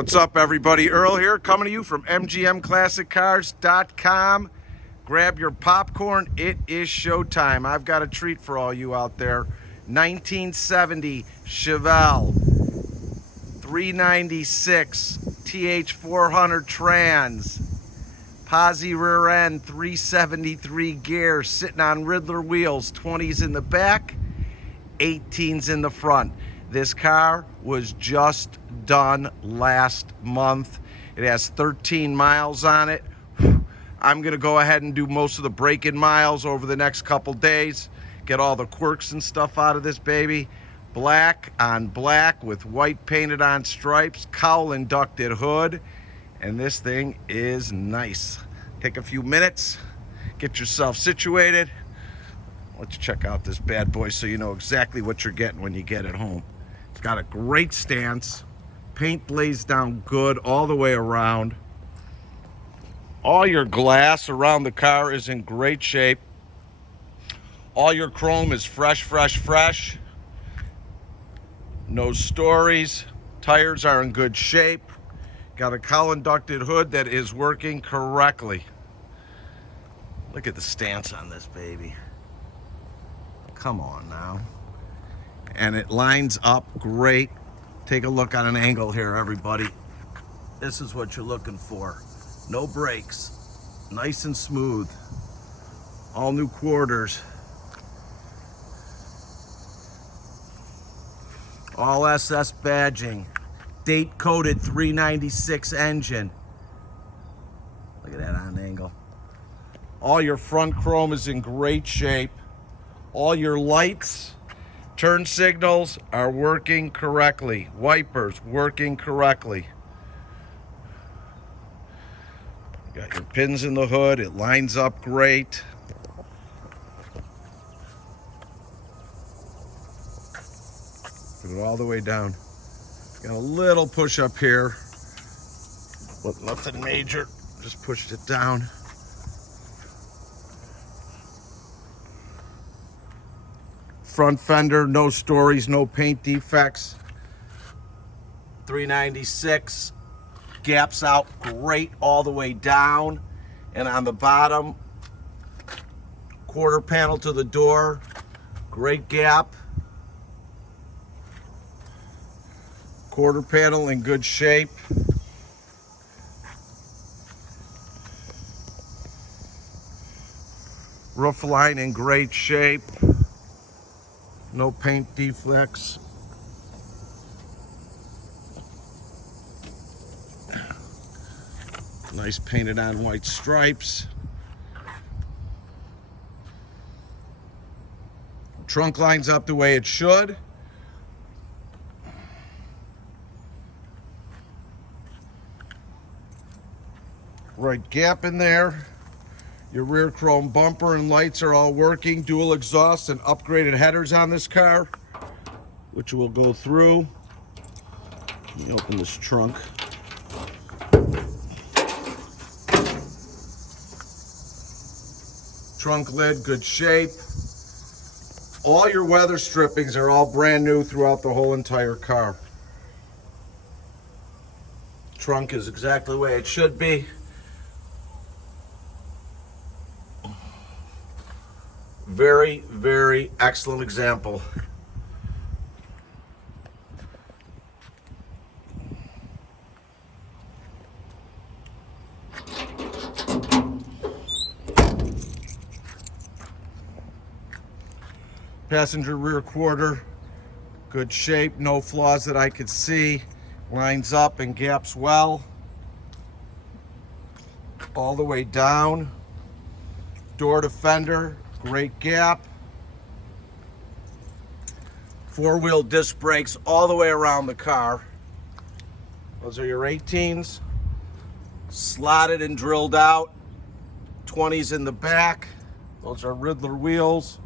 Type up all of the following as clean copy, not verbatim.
What's up, everybody? Earl here, coming to you from mgmclassiccars.com. Grab your popcorn. It is showtime. I've got a treat for all you out there. 1970 Chevelle 396 TH400 trans, posi rear end, 373 gear, sitting on Ridler wheels, 20s in the back, 18s in the front. This car was just done last month. It has 13 miles on it. I'm gonna go ahead and do most of the break-in miles over the next couple days, get all the quirks and stuff out of this baby. Black on black with white painted on stripes, cowl inducted hood, and this thing is nice. Take a few minutes, get yourself situated. Let's check out this bad boy so you know exactly what you're getting when you get it home. It's got a great stance. Paint lays down good all the way around. All your glass around the car is in great shape. All your chrome is fresh, fresh, fresh. No stories. Tires are in good shape. Got a cowl inducted hood that is working correctly. Look at the stance on this baby. Come on now. And it lines up great. Take a look on an angle here, everybody. This is what you're looking for. No brakes, nice and smooth. All new quarters. All SS badging. Date coded 396 engine. Look at that on angle. All your front chrome is in great shape. All your lights, turn signals are working correctly. Wipers working correctly. Got your pins in the hood. It lines up great. Put it all the way down. Got a little push up here, but nothing major. Just pushed it down. Front fender, no stories, no paint defects. 396, gaps out great all the way down. And on the bottom, quarter panel to the door, great gap. Quarter panel in good shape. Roof line in great shape. No paint defects. Nice painted on white stripes. Trunk lines up the way it should. Right gap in there. Your rear chrome bumper and lights are all working. Dual exhaust and upgraded headers on this car, which we'll go through. Let me open this trunk. Trunk lid, good shape. All your weather strippings are all brand new throughout the whole entire car. Trunk is exactly the way it should be. Very, very excellent example. Passenger rear quarter, good shape, no flaws that I could see. Lines up and gaps well. All the way down. Door to fender, great gap. Four-wheel disc brakes all the way around the car. Those are your 18s. Slotted and drilled out. 20s in the back. Those are Ridler wheels.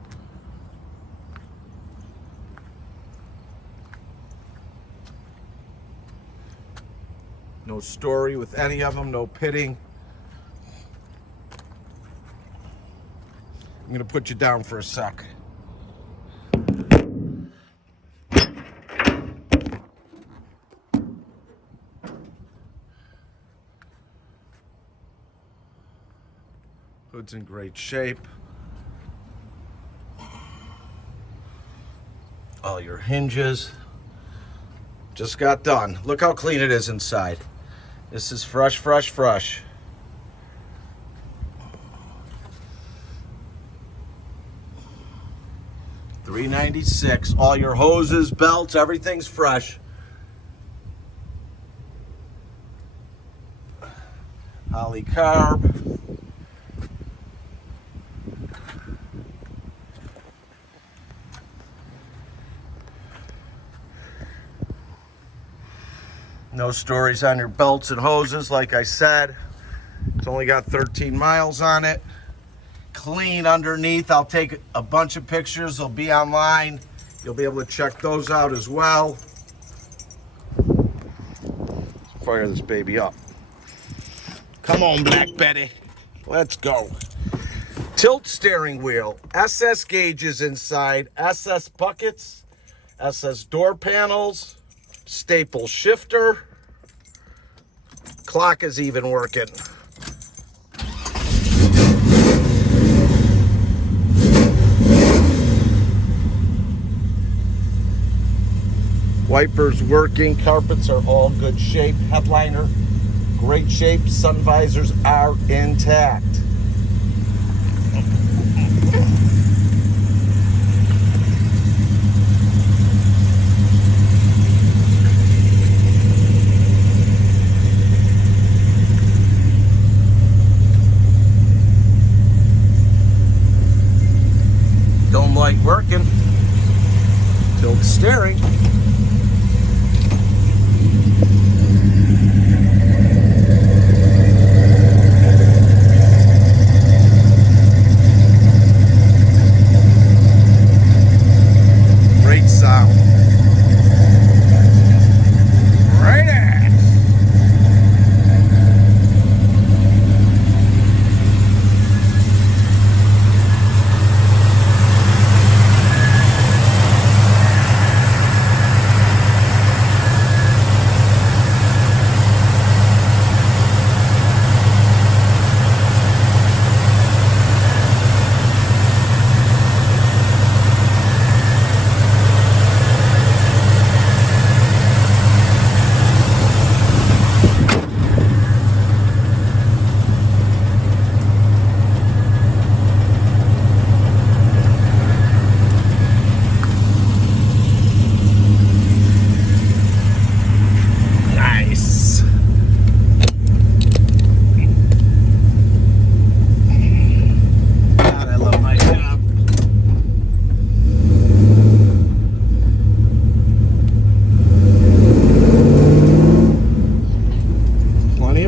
No story with any of them, no pitting. I'm gonna put you down for a sec. Hood's in great shape. All your hinges. Just got done. Look how clean it is inside. This is fresh, fresh, fresh. $396. All your hoses, belts, everything's fresh. Holy carb. No stories on your belts and hoses, like I said. It's only got 13 miles on it. Clean underneath. I'll take a bunch of pictures. They'll be online. You'll be able to check those out as well. Let's fire this baby up. Come on, Black Betty. Let's go. Tilt steering wheel. SS gauges inside. SS buckets. SS door panels. Staple shifter. Clock is even working. Wipers working. Carpets are all good shape. Headliner, great shape. Sun visors are intact. Dome light working. Tilt steering. Great sound. Right at.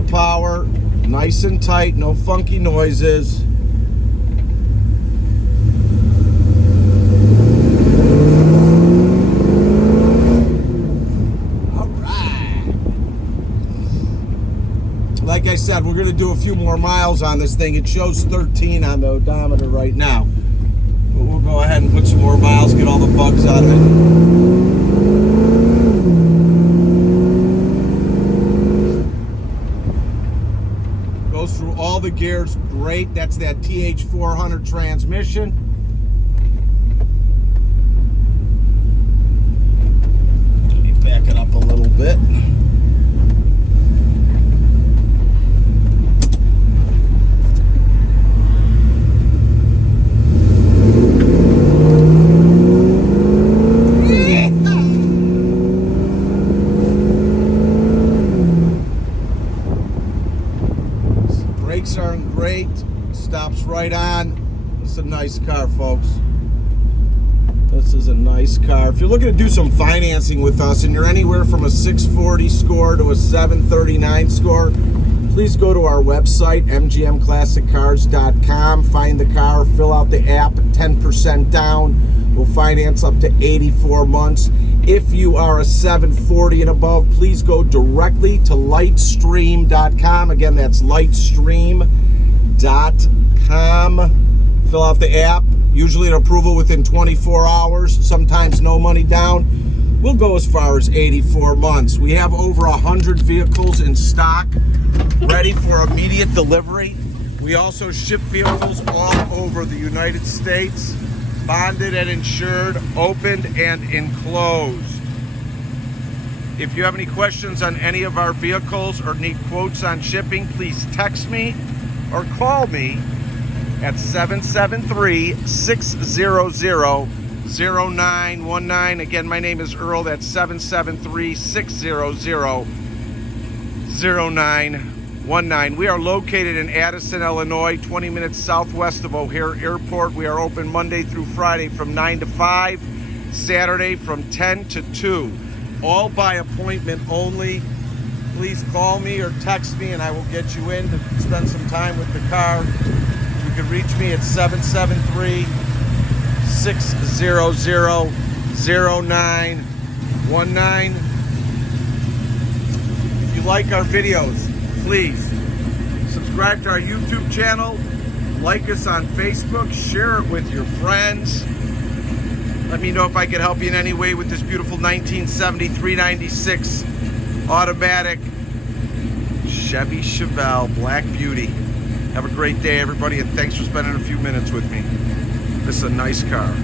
Power, nice and tight, no funky noises. All right. Like I said, we're going to do a few more miles on this thing. It shows 13 on the odometer right now. But we'll go ahead and put some more miles, get all the bugs out of it. Through all the gears, great. That's that TH400 transmission. Let me back it up a little bit. Brakes are great. Stops right on. This is a nice car, folks. This is a nice car. If you're looking to do some financing with us and you're anywhere from a 640 score to a 739 score, please go to our website, mgmclassiccars.com. Find the car, fill out the app, 10% down. We'll finance up to 84 months. If you are a 740 and above, please go directly to lightstream.com. Again, that's lightstream.com. Fill out the app. Usually an approval within 24 hours, sometimes no money down. We'll go as far as 84 months. We have over 100 vehicles in stock, ready for immediate delivery. We also ship vehicles all over the United States, bonded and insured, opened and enclosed. If you have any questions on any of our vehicles or need quotes on shipping, please text me or call me at 773-600-0919. Again, my name is Earl. That's 773-600-0919. We are located in Addison, Illinois, 20 minutes southwest of O'Hare Airport. We are open Monday through Friday from 9 to 5, Saturday from 10 to 2. All by appointment only. Please call me or text me and I will get you in to spend some time with the car. You can reach me at 773-600-0919. If you like our videos, please subscribe to our YouTube channel, like us on Facebook, share it with your friends. Let me know if I can help you in any way with this beautiful 1970 396 automatic Chevy Chevelle Black Beauty. Have a great day, everybody, and thanks for spending a few minutes with me. This is a nice car.